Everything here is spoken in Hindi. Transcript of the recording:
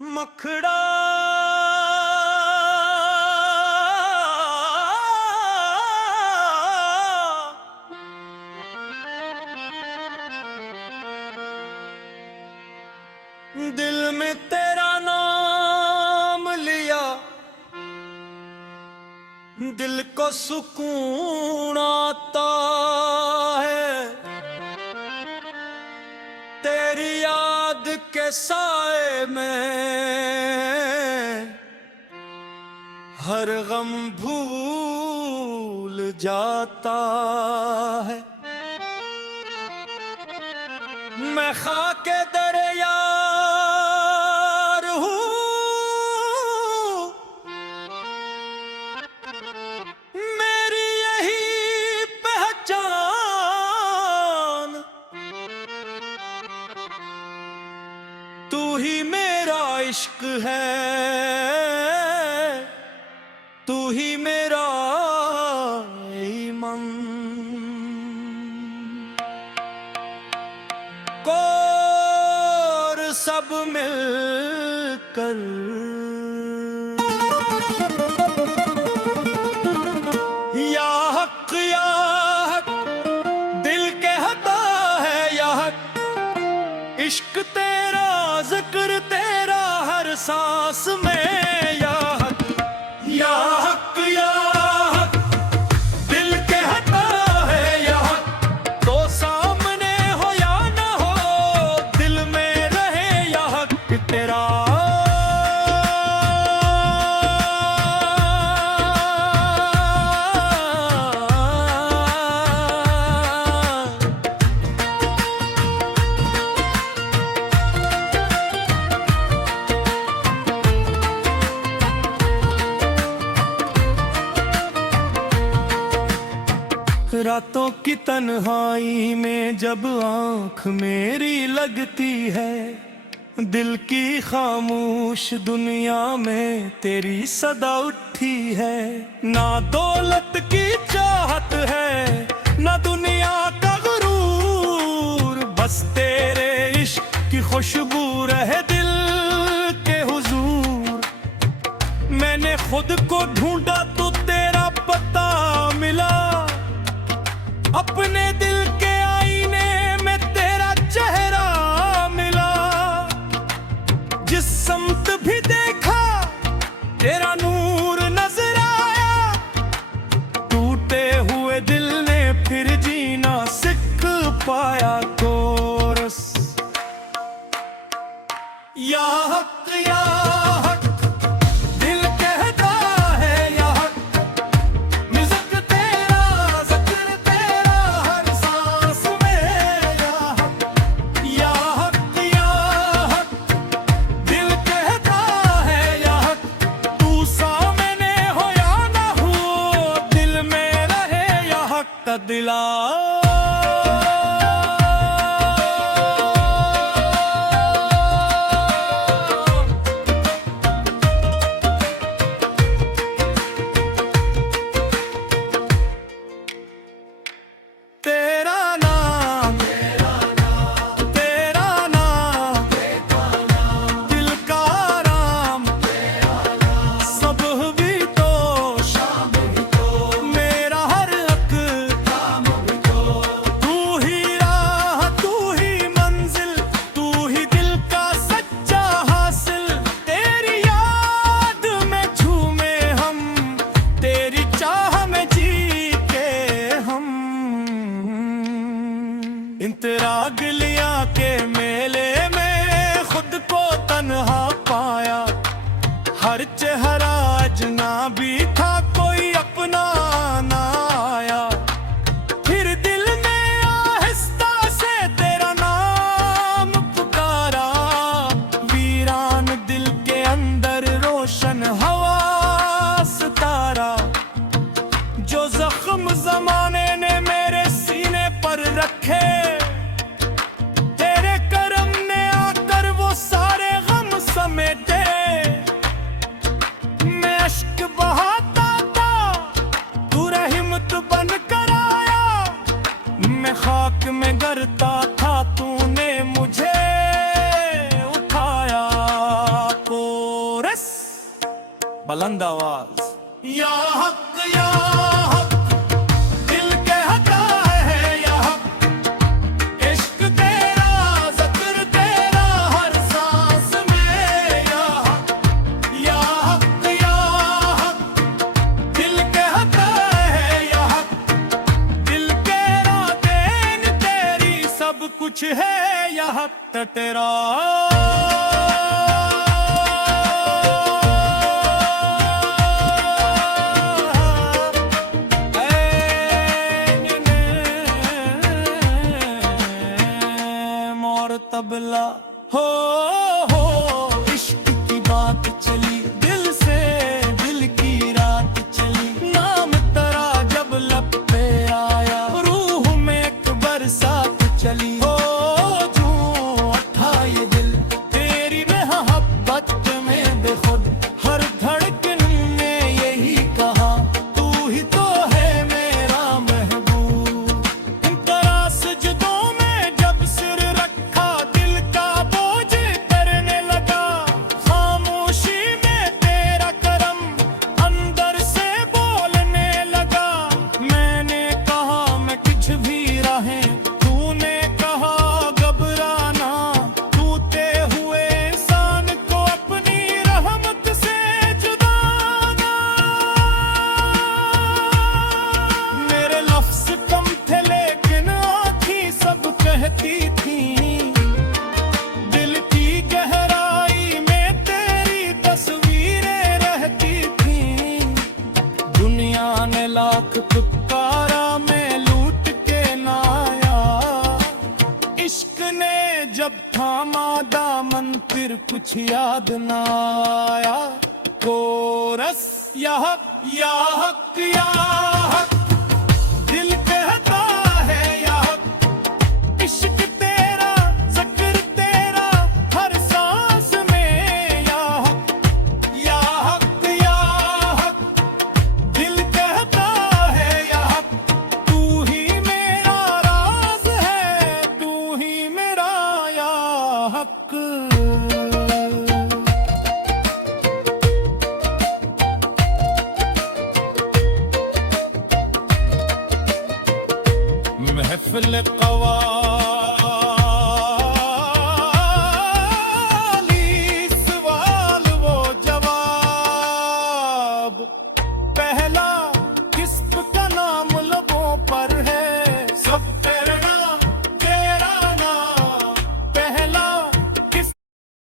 मखड़ा दिल में तेरा नाम लिया, दिल को सुकून आता है। तेरी याद के साए में हर गम भूल जाता है। मैं खाके दर यार हूँ, मेरी यही पहचान। तू ही मेरा इश्क है, तू ही मेरा ईमान। कोर सब मिलकर या हक दिल के हता है या हक। इश्क तेरा जिक्र तेरा हर सांस में या हक या हक या हक। दिल के हता है या हक। तो सामने हो या ना हो, दिल में रहे या हक तेरा। रातों की तन्हाई में जब आंख मेरी लगती है, दिल की खामोश दुनिया में तेरी सदा उठी है। ना दौलत की चाहत है ना दुनिया का गुरूर, बस तेरे इश्क की खुशबू रहे दिल के हुजूर। मैंने खुद को ढूंढा तो तेरा पता मिला, अपने दिल के आईने में तेरा चेहरा मिला। जिस समत भी देखा तेरा नूर नजर आया, टूटे हुए दिल ने फिर जीना सीख पाया। कोरस या हक या हक। दिल कहता है या हक। रिज़्क़ तेरा ज़िक्र तेरा हर सांस में या हक या हक या हक। दिल कहता है या हक। तू सामने हो या ना हो, दिल में रहे या हक का दिला। तेरा नाम तेरा नाम दिल का आराम। सुबह भी तो शाम भी तो मेरा हर हक। तू ही राह तू ही मंजिल, तू ही दिल का सच्चा हासिल। तेरी याद में झूमे हम, तेरी चाह में जीते हम। इंतरा गलियां के मेले में खुद को तन्हा पाया। हर चेहरा अजनबी था, कोई अपना ना आया। फिर दिल में आहिस्ता से तेरा नाम पुकारा। वीरान दिल के अंदर रोशन हवा सितारा। जो जख्म जमाने ने मेरे सीने पर रखे, तेरे करम ने आकर वो सारे गम समेटे। बुलंद आवाज या हक या हक, दिल कहता है या हक, इश्क तेरा जिक्र तेरा हर सांस में या हक या हक या हक, दिल कहता है या हक, दिल तेरा देन तेरी सब कुछ है या हक तेरा। तबला हो इश्क की बात चली, दिल से दिल की रात चली, नाम तेरा जब लब पे आया, रूह में एक बरसात चली, हो जूं उठा ये दिल तेरी मोहब्बत में बेखुद, हर धड़कन ने यही कहा तू ही तो है मेरा महबूब। तेरा सजदों में जब सिर रखा, दिल का बोझ करने लगा, खामोशी में तेरा करम अंदर से बोलने लगा। मैंने कहा मैं कुछ भी रहे, तूने कहा घबराना, टूटे हुए इंसान को अपनी रहमत से जुदा ना। मेरे लफ्ज कम थे लेकिन आँखें सब कहती थी, दिल की गहराई में तेरी तस्वीरें रहती थी। दुनिया ने लाख पुकारा मैं लूट के ना आया, इश्क ने जब थामा दामन फिर कुछ याद ना आया। कोरस या हक या हक या हक, दिल कहता है या हक, इश्क तेरा जिक्र तेरा हर सांस में या हक या हक या हक, दिल कहता है या हक, तू ही मेरा राज है, तू ही मेरा या हक। महफिल